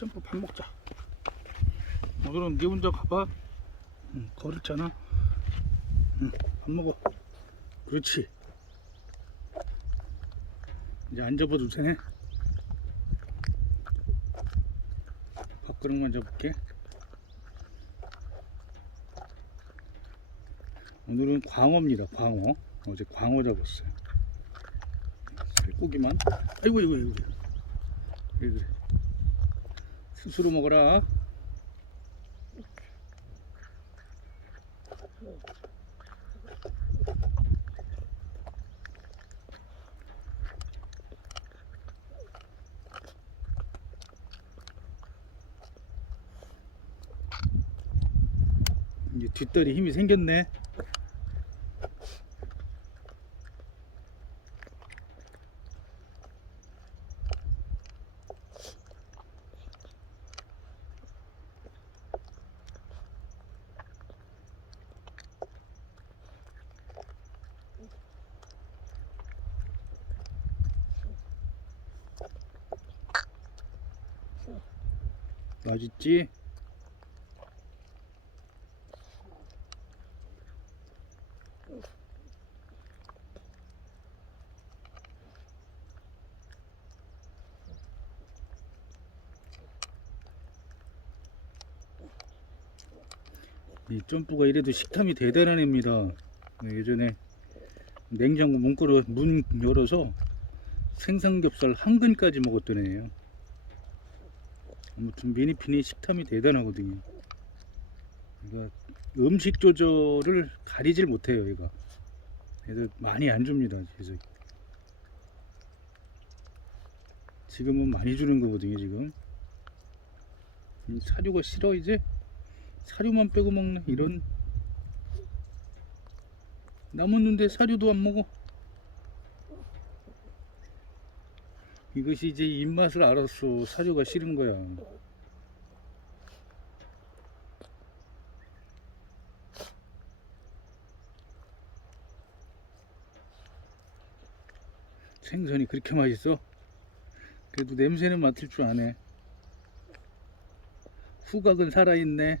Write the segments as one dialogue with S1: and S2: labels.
S1: 점프 밥 먹자. 오늘은 네 혼자 가봐. 응, 걸었잖아. 응, 밥 먹어. 그렇지. 이제 안 접어도 되네. 밥그릇만 잡을게. 오늘은 광어입니다. 광어. 어제 광어 잡았어요. 살고기만. 아이고 이거 이거. 그래 그래. 스스로 먹어라. 이제 뒷다리 힘이 생겼네. 맛있지? 이 점프가 이래도 식탐이 대단한 애입니다. 네, 예전에 냉장고 문, 걸어, 문 열어서 생삼겹살 한 근까지 먹었던 애예요. 아무튼 미니핀이 식탐이 대단하거든요. 그러니까 음식 조절을 가리질 못해요, 얘가. 그래서 많이 안 줍니다, 그래서 지금은 많이 주는 거거든요, 지금. 음, 사료가 싫어 이제 사료만 빼고 먹네 이런 남았는데 사료도 안 먹어. 이것이 이제 입맛을 알았어. 사료가 싫은 거야. 생선이 그렇게 맛있어? 그래도 냄새는 맡을 줄 아네. 후각은 살아있네.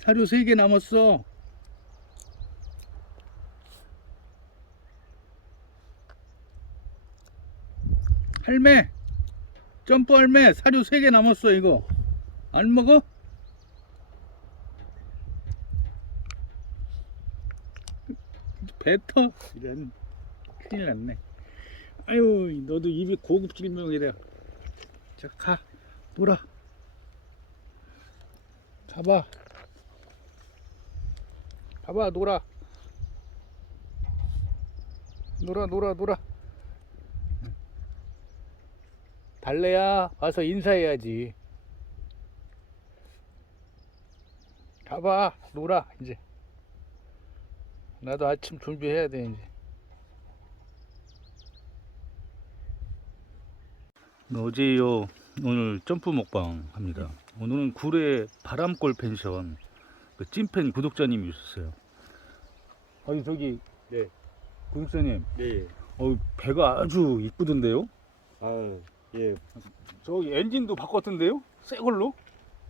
S1: 사료 3개 남았어. 할매! 점프 할매! 사료 3개 남았어, 이거. 안 먹어? 뱉어. 이런. 큰일 났네. 아유, 너도 입이 고급 질병이래. 자, 가. 놀아. 가봐. 가봐, 놀아. 놀아, 놀아, 놀아. 달래야 와서 인사해야지. 가봐, 놀아, 이제. 나도 아침 준비해야 돼, 이제. 어제요, 오늘 점프 먹방 합니다. 오늘은 구례 바람골 펜션 그 찐팬 구독자님이 있었어요. 아니, 저기,
S2: 네.
S1: 구독자님,
S2: 네.
S1: 어, 배가 아주 이쁘던데요?
S2: 아, 예.
S1: 저기 엔진도 바꿨던데요? 새 걸로?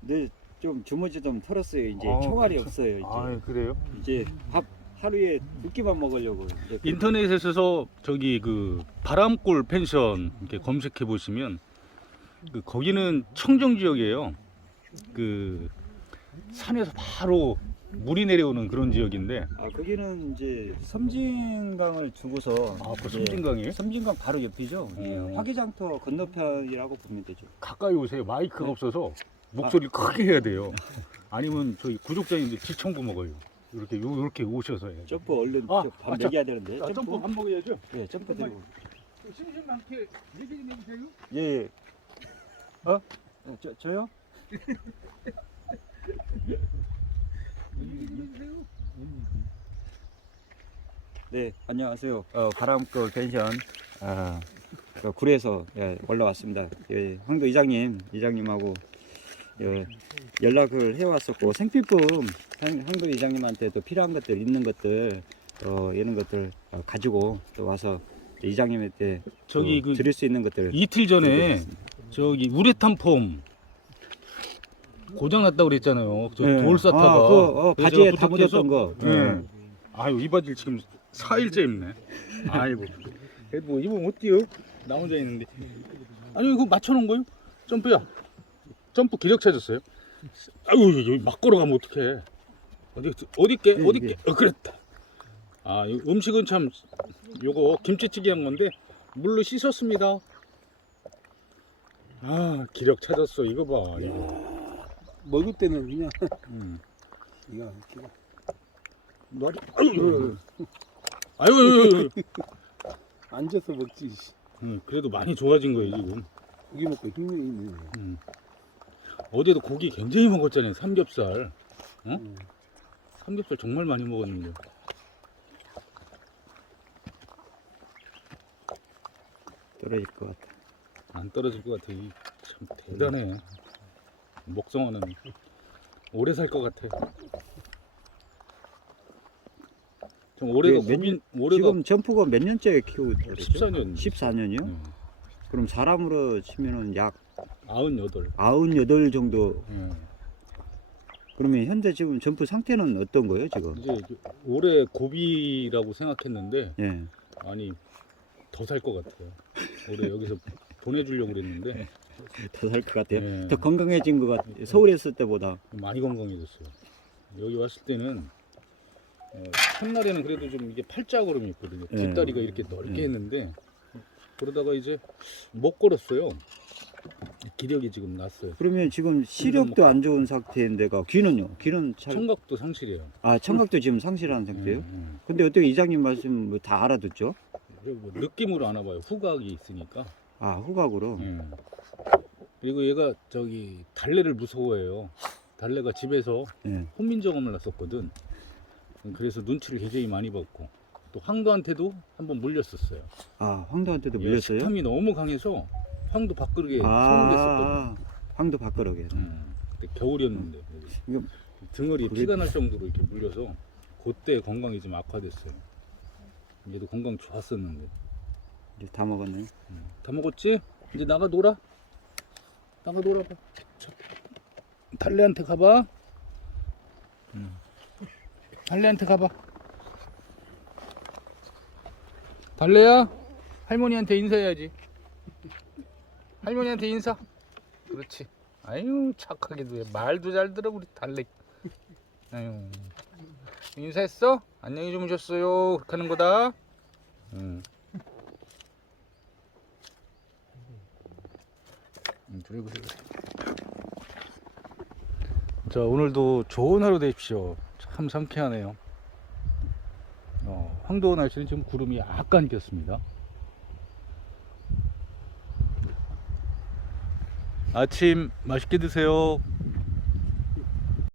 S2: 네, 좀 주머니 좀 털었어요. 이제
S1: 아,
S2: 총알이
S1: 그쵸.
S2: 없어요. 이제
S1: 아, 그래요?
S2: 이제 밥 하루에 두 끼만 먹으려고. 이제 그-
S1: 인터넷에서 저기 그 바람골 펜션 이렇게 검색해 보시면 그 거기는 청정 지역이에요. 그 산에서 바로 물이 내려오는 그런 지역인데
S2: 아, 거기는 이제 섬진강을 두고서.
S1: 아, 그
S2: 이제
S1: 섬진강이에요?
S2: 섬진강 바로 옆이죠. 예,
S1: 어.
S2: 화기장터 건너편이라고 보면 되죠.
S1: 가까이 오세요. 마이크가
S2: 네.
S1: 없어서 목소리를 크게 해야 돼요. 아니면 저희 구독자님들 지청구 먹어요. 이렇게 요- 요렇게 오셔서 해요.
S2: 점프 얼른
S1: 아,
S2: 저밥
S1: 아,
S2: 먹여야 되는데.
S1: 아, 점프 밥 먹어야죠.
S2: 예, 점프 들고.
S1: 심심찮게 얘기 좀 해주세요.
S2: 예, 예. 어? 어, 저, 저요? 네, 안녕하세요. 어, 바람골 펜션 아, 그 구례에서 예, 올라왔습니다. 예, 황도 이장님, 이장님하고 예, 연락을 해왔었고 생필품 황, 황도 이장님한테 또 필요한 것들 있는 것들 어, 이런 것들 어, 가지고 또 와서 이장님한테
S1: 저기 또그
S2: 드릴 수 있는 것들
S1: 이틀 전에 저기 우레탄 폼 고장 났다고 그랬잖아요. 저
S2: 예.
S1: 돌 쌓다가
S2: 아, 그, 어,
S1: 그래서
S2: 바지에
S1: 제가
S2: 다
S1: 부탁해서
S2: 묻었던 거.
S1: 예. 아유 이 바지를 지금 4일째 입네. 아이고. 그래도 뭐 입으면 못 뛰어. 나 혼자 있는데. 아니 이거 맞춰놓은 거요? 점프야. 점프 기력 찾았어요. 아유 여기 막 걸어가면 어떡해. 어디 어디 게
S2: 예,
S1: 어디
S2: 예.
S1: 게 어, 그랬다. 아이 음식은 참 요거 김치찌개 한 건데 물로 씻었습니다. 아 기력 찾았어 이거 봐. 이거.
S3: 먹을 때는 그냥
S1: 음.
S3: 이거 이거.
S1: 말이 아유 아유 아유, 아유.
S3: 앉아서 먹지. 씨.
S1: 음, 그래도 많이 좋아진 거예요 지금.
S3: 고기 먹고 힘이 있네.
S1: 음. 어제도 고기 굉장히 먹었잖아요 삼겹살. 어?
S3: 음.
S1: 삼겹살 정말 많이 먹었는데.
S2: 떨어질 것 같아.
S1: 안 떨어질 것 같아. 이 참 대단해. 먹성하는 오래 살 것 같아. 좀 올해가
S2: 몇
S1: 고민 올해가
S2: 네, 지금 점프가 몇 년째 키우고 그러죠?
S1: 14년.
S2: 14년이요?
S1: 음,
S2: 그럼 사람으로 치면은 약
S1: 98.
S2: 98 정도.
S1: 음.
S2: 그러면 현재 지금 점프 상태는 어떤 거예요, 지금?
S1: 이제 올해 고비라고 생각했는데
S2: 예.
S1: 아니 더 살 것 같아요. 올해 여기서 보내주려고 그랬는데
S2: 더 살 것 같아요.
S1: 예.
S2: 더 건강해진 것 같아요. 서울에 있을 때보다.
S1: 많이 건강해졌어요. 여기 왔을 때는 어, 첫날에는 그래도 좀 이게 팔자걸음이 있거든요.
S2: 예.
S1: 뒷다리가 이렇게 넓게
S2: 예.
S1: 했는데 그러다가 이제 못 걸었어요. 기력이 지금 났어요.
S2: 그러면 지금 시력도 안 좋은 상태인데가 귀는요? 귀는 잘...
S1: 청각도 상실이에요.
S2: 아 청각도 지금 상실한 상태예요?
S1: 음, 음.
S2: 근데 어떻게 이장님 말씀 뭐다 알아듣죠?
S1: 뭐 느낌으로 아나 봐요. 후각이 있으니까.
S2: 아 후각으로.
S1: 음. 그리고 얘가 저기 달래를 무서워해요. 달래가 집에서
S2: 예.
S1: 혼민정음을 났었거든. 그래서 눈치를 굉장히 많이 받고 또 황도한테도 한번 물렸었어요.
S2: 아 황도한테도
S1: 얘가
S2: 물렸어요?
S1: 식탐이 너무 강해서 황도 밥그릇에.
S2: 아 황도 밖으로게.
S1: 음. 그때 겨울이었는데
S2: 이거
S1: 등을이
S2: 그게-
S1: 피가 날 정도로 이렇게 물려서 그때 건강이 좀 악화됐어요. 얘도 건강 좋았었는데
S2: 이제 다 먹었네요.
S1: 음. 다 먹었지? 이제 나가 놀아. 나가 놀아봐. 저, 달래한테 가봐. 음. 달래한테 가봐. 달래야, 할머니한테 인사해야지. 할머니한테 인사. 그렇지. 아유 착하게도 해. 말도 잘 들어 우리 달래. 아유 인사했어? 안녕히 주무셨어요. 그렇게 하는 거다. 응. 음, 그래 그래. 자 오늘도 좋은 하루 되십시오. 참 상쾌하네요. 어, 황도 날씨는 지금 구름이 약간 꼈습니다. 아침 맛있게 드세요.